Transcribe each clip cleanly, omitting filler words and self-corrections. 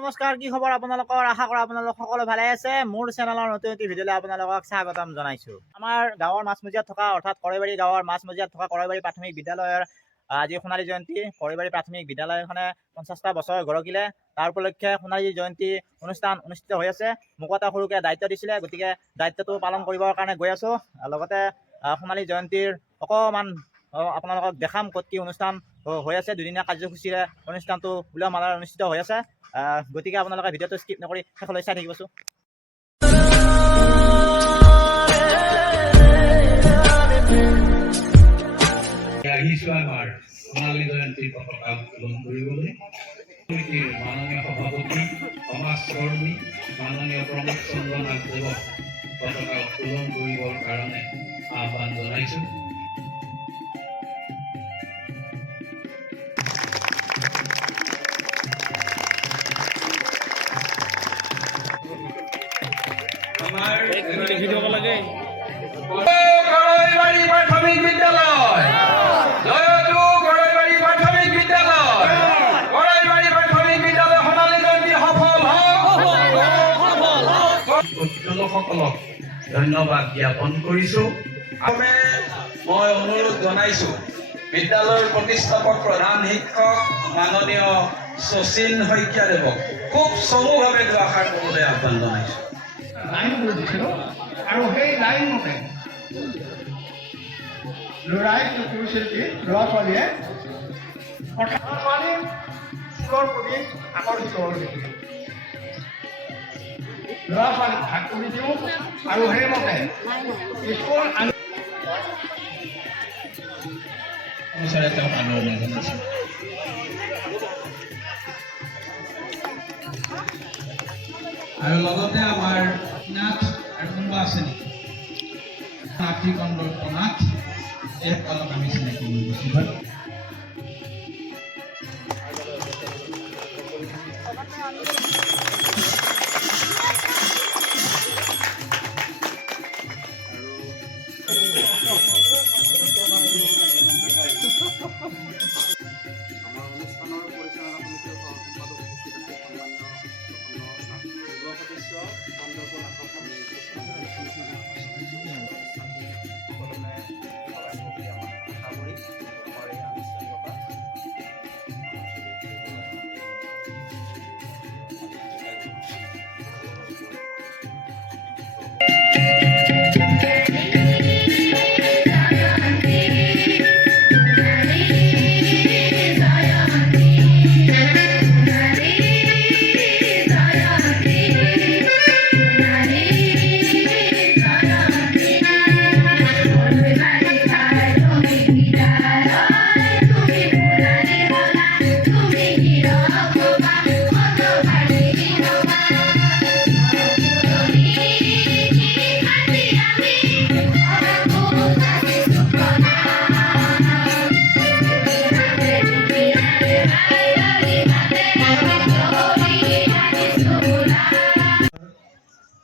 নমস্কাৰ, কি খবৰ আপোনালোকৰ? আশা কৰা আপোনালোক সকলো ভালে আছে। মোৰ চেনেলৰ নতুন ভিডিঅ'লৈ আপোনালোকক স্বাগতম জনাইছো। আমাৰ গাঁৱৰ মাছমজিয়াত থকা অৰ্থাৎ কৰৈবাৰী গাঁৱৰ মাছমজিয়াত থকা কৰৈবাৰী প্ৰাথমিক বিদ্যালয়ৰ আজি সোণালী জয়ন্তী। কৰৈবাৰী প্ৰাথমিক বিদ্যালয়খনে 50টা বছৰ গঢ়কিলে। তাৰ উপলক্ষে সোণালী জয়ন্তী অনুষ্ঠান অনুষ্ঠিত হৈ আছে। মোক এটা সৰুকৈ দায়িত্ব দিছিলে, গতিকে দায়িত্বটো পালন কৰিবৰ কাৰণে গৈ আছো। লগতে সোণালী জয়ন্তীৰ অকণমান আপোনালোকক দেখাম ক'ত কি অনুষ্ঠান হৈ আছে। দুদিনীয়া কাৰ্যসূচীৰে অনুষ্ঠানটো উলহ মালহেৰে অনুষ্ঠিত হৈ আছে। গতিকে আপোনালোকে ভিডিঅ'টো স্কিপ নকৰি শেষলৈ চাই থাকিবচোন। আহিছোঁ আমাৰ সোণালী জয়ন্তী পতাকা উত্তোলন কৰিবলৈ। সমিতিৰ মাননীয় সভাপতি সমাজকৰ্মী মাননীয় প্ৰমোদ চন্দ্ৰ নাথদেৱক পতাকা উত্তোলন কৰিবৰ কাৰণে আহ্বান জনাইছোঁ। কৰৈবাৰী প্ৰাথমিক বিদ্যালয়, জয়তু কৰৈবাৰী প্ৰাথমিক বিদ্যালয়, কৰৈবাৰী প্ৰাথমিক বিদ্যালয় সোণালী জয়ন্তী সফল হওক। ধন্যবাদ জ্ঞাপন কৰিছো। মই অনুৰোধ জনাইছো বিদ্যালয়ৰ প্ৰতিষ্ঠাপক প্ৰধান শিক্ষক মাননীয় শচীন শইকীয়াদেৱক খুব চমুভাৱে দুআষাৰ ক'বলৈ আহ্বান জনাইছো। লাইন কৰি দিছিলোঁ আৰু সেই লাইন মতে ল'ৰাই শিল্পী ল'ৰা ছোৱালীয়ে ছোৱালী স্কুলৰ প্ৰতি আকৰ্ষিত হৈ গৈছিল। ল'ৰা ছোৱালীক ভাগ কৰি দিওঁ আৰু সেইমতে স্কুল তেওঁক আদৰণি জনাইছোঁ। আৰু লগতে আমাৰ নাথ আৰু কোনোবা আছে নেকি? নাথী কন্দৰ্প নাথ এইসকলক আমি চিনাকি কৰি দিছোঁ।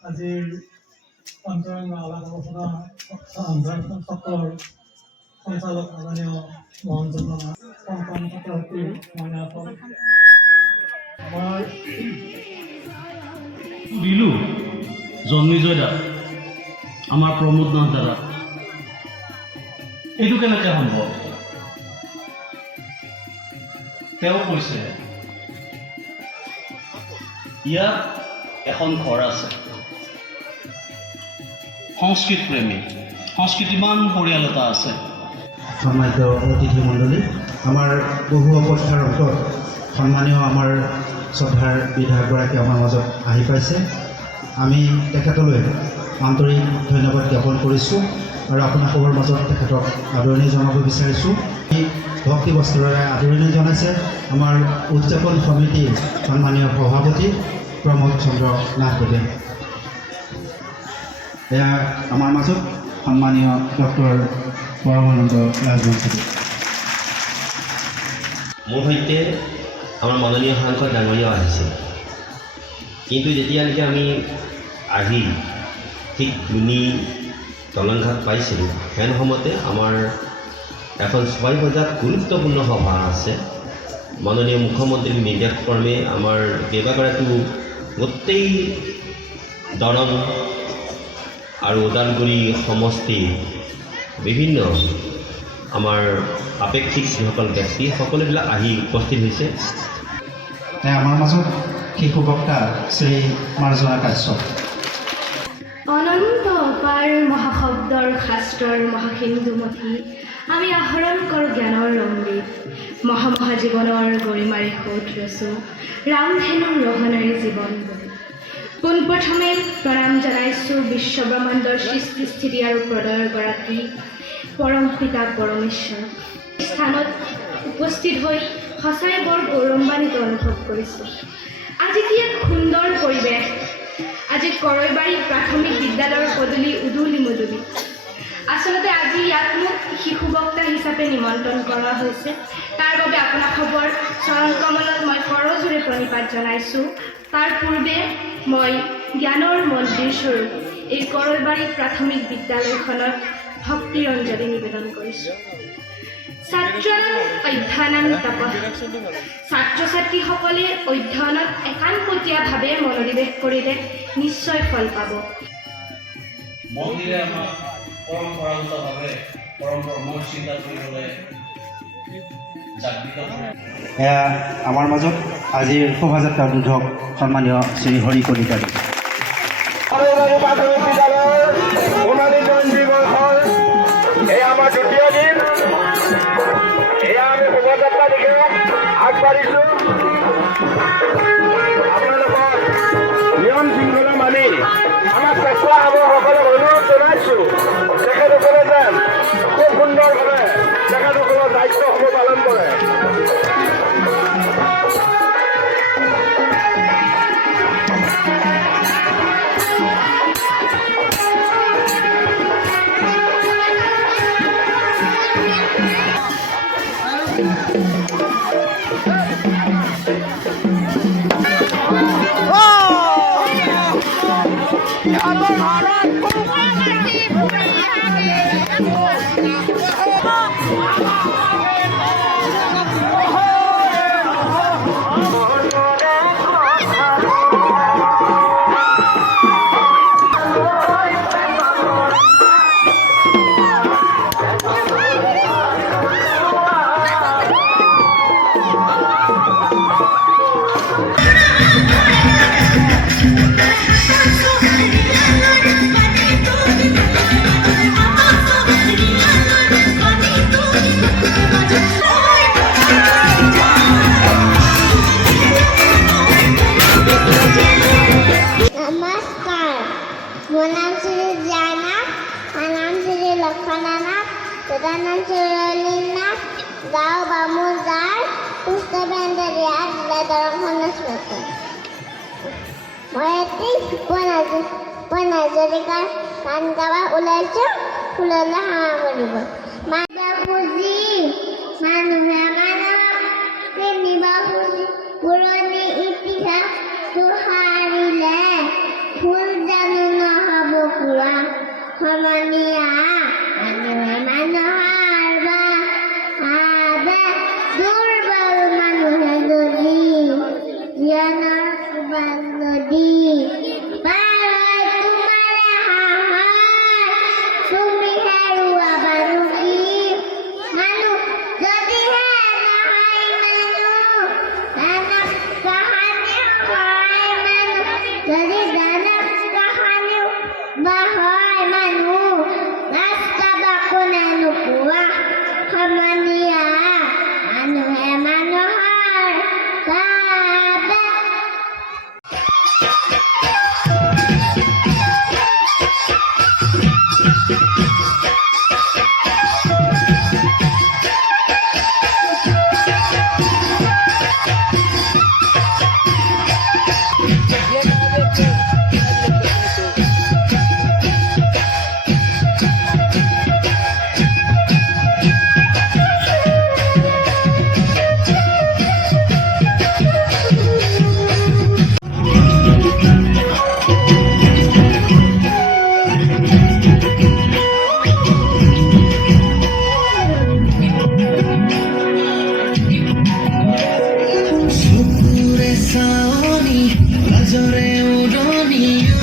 আজিৰ অন্তৰংগ আলাপ আলোচনা সত্ৰৰ সঞ্চালক মাননীয় মোহন চন্দ্ৰ নাথ, কণ ছাত্ৰ ছাত্ৰীৰ মইনাসকল, আমাৰ বিলু জন্মিজয় দা, আমাৰ প্ৰমোদ নাথ দাদা, এইটো কেনেকৈ সম্ভৱ? তেওঁ কৈছে ইয়াত এখন ঘৰ আছে, সংস্কৃত প্ৰেমী, সংস্কৃতিমান পৰিয়াল এটা আছে। সম্মানিত অতিথি মণ্ডলী, আমাৰ বহু অপেক্ষাৰ অন্তত সন্মানীয় আমাৰ শ্ৰদ্ধাৰ বিধায়কগৰাকী আমাৰ মাজত আহি পাইছে। আমি তেখেতলৈ আন্তৰিক ধন্যবাদ জ্ঞাপন কৰিছোঁ আৰু আপোনালোকৰ মাজত তেখেতক আদৰণি জনাব বিচাৰিছোঁ। ভক্তি বস্ত্ৰৰে আদৰণি জনাইছে আমাৰ উদযাপন সমিতিৰ সন্মানীয় সভাপতি প্ৰমোদ চন্দ্ৰ নাথদেৱে। এয়া আমাৰ মাজত সন্মানীয় ডক্টৰ পৰমানন্দ ৰাজবংশী। মোৰ সৈতে আমাৰ মাননীয় সাংসদ ডাঙৰীয়াও আহিছিল, কিন্তু যেতিয়া নেকি আমি আহি ঠিক দুনি দলংঘাট পাইছিলোঁ, সেন সময়তে আমাৰ এখন 6 বজাত গুৰুত্বপূৰ্ণ সভা আছে। মাননীয় মুখ্যমন্ত্ৰীৰ নিৰ্দেশ ক্ৰমে আমাৰ কেইবাগৰাকীও গোটেই দৰং আৰু ওদালগুৰি সমষ্টি বিভিন্ন আমাৰ আপেক্ষিক যিসকল ব্যক্তি সকলোবিলাক আহি উপস্থিত হৈছে। আমাৰ মাজত শিশু বক্তা শ্ৰী মাৰ্জনা কাশ্যপ। অনন্ত অপাৰ মহাশব্দৰ শাস্ত্ৰৰ মহাসিন্ধুমথী আমি আহৰণ কৰোঁ জ্ঞানৰ অমৃত মহামহাজীৱনৰ গৰিমাৰে সোঁত ৰচো ৰামধেনুৰ ৰহণেৰে জীৱন বুলি। পোনপ্ৰথমে প্ৰণাম জনাইছোঁ বিশ্বব্ৰহ্মাণ্ডৰ সৃষ্টি স্থিতি আৰু প্ৰলয়ৰ গৰাকী পৰম পিতা পৰমেশ্বৰ। স্থানত উপস্থিত হৈ সঁচাই বৰ গৌৰৱান্বিত অনুভৱ কৰিছোঁ। আজি কি এক সুন্দৰ পৰিৱেশ। আজি কৰৈবাৰী প্ৰাথমিক বিদ্যালয়ৰ পদূলি উদুলি মুদুলি। আচলতে আজি ইয়াত মোক শিশু বক্তা হিচাপে নিমন্ত্ৰণ কৰা হৈছে। তাৰ বাবে আপোনাসৱৰ চৰণ কমলত মই কৰজোৰে প্ৰণিপাত জনাইছোঁ। তাৰ পূৰ্বে মই জ্ঞানৰ মন্দিৰ স্বৰূপ এই কৰৈবাৰী প্ৰাথমিক বিদ্যালয়খনত ভক্তিৰ অঞ্জলি নিবেদন কৰিছোঁ। ছাত্ৰানাম অধ্যয়নাম তপঃ। ছাত্ৰ ছাত্ৰীসকলে অধ্যয়নত একানপতীয়াভাৱে মনোনিৱেশ কৰিলে নিশ্চয় ফল পাব। মন্দিৰে আমাক পৰম্পৰাগতভাৱে পৰম্পৰা চিন্তা কৰিবলৈ জাগৃত কৰে। এয়া আমাৰ মাজত আজিৰ শোভাযাত্ৰা দুধক সন্মানীয় শ্ৰী হৰি কলিতাৰী। এয়া আমাৰ দ্বিতীয় দিন। এয়া আমি শোভাযাত্ৰা দিশে আগবাঢ়িছোঁ। আপোনালোকৰ নিয়ম শৃংখলা মানি আমাৰ স্বেচ্ছাসেৱকসকলক অনুৰোধ জনাইছোঁ তেখেতসকলে যেন খুব সুন্দৰভাৱে তেখেতসকলৰ দায়িত্বসমূহ পালন কৰে। গাঁও বামুজাৰ পুষ্পবেন্দৰীয়া জিলা দৰংখন মই এটি ভূপেন হাজৰিকাৰ গান গাব ওলাইছোঁ ফুললৈ সেৱা কৰিব। মানুহে পুঁজি মানুহে মানৱ চিনিব খুজি পুৰণি ইতিহাস সাৰিলে ফুল জানো নহ'ব পুৰা সমনীয়া মানুহে মানুহৰ দুৰ্বল মানুহে যদি জ্ঞানৰ নদী তুমি হেৰুৱা বাৰু কি মানুহ যদিহে নহয় মানুহ কাহানিও হয় মানুহ যদি কাহানিও বা হয় মানুহ ৰাস্তা বা কোনে নোপোৱা সমনীয়া মানুহে মানুহৰ নিজৰে উৰণীয়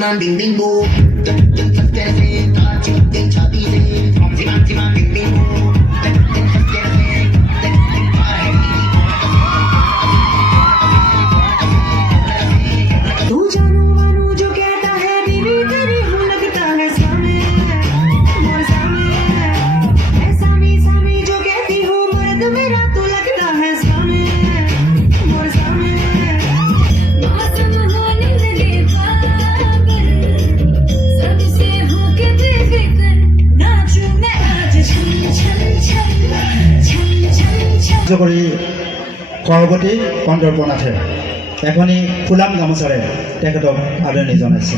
Om bing bing boom. Om bing bing boom. तू जानू मानू जो कहता है बीवी तेरी हूँ लगता है सामे मोर सामे ऐसा मी जो कहती हूँ मर्द मेरा तू लगता है सामे मोर सामे কৰি সভাপতি কন্দৰ্পনাথে এখনি ফুলাম গামোচাৰে তেখেতক আদৰণি জনাইছে।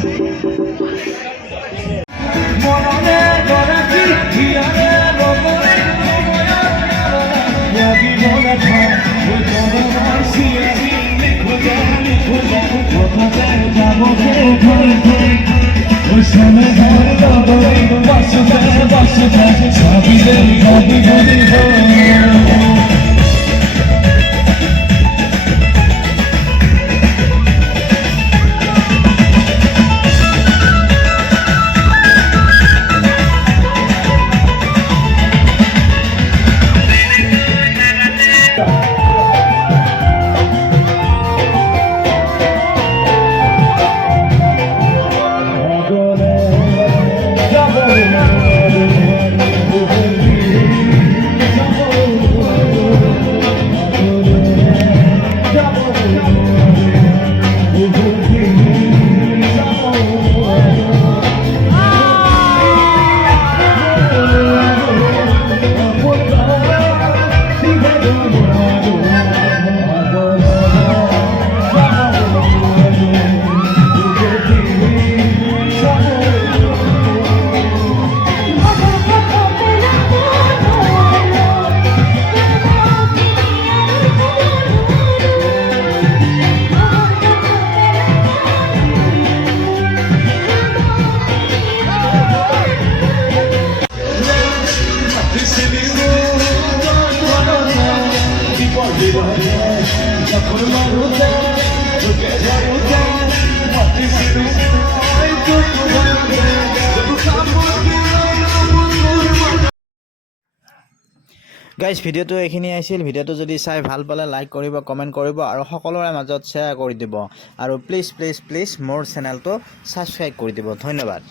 গাইজ ভিডিঅ'টো এইখিনি আছিল। ভিডিঅ'টো যদি চাই ভাল পালে লাইক কৰিব, কমেণ্ট কৰিব আৰু সকলোৰে মাজত শ্বেয়াৰ কৰি দিব আৰু প্লিজ মোৰ চেনেলটো ছাবস্ক্ৰাইব কৰি দিব। ধন্যবাদ।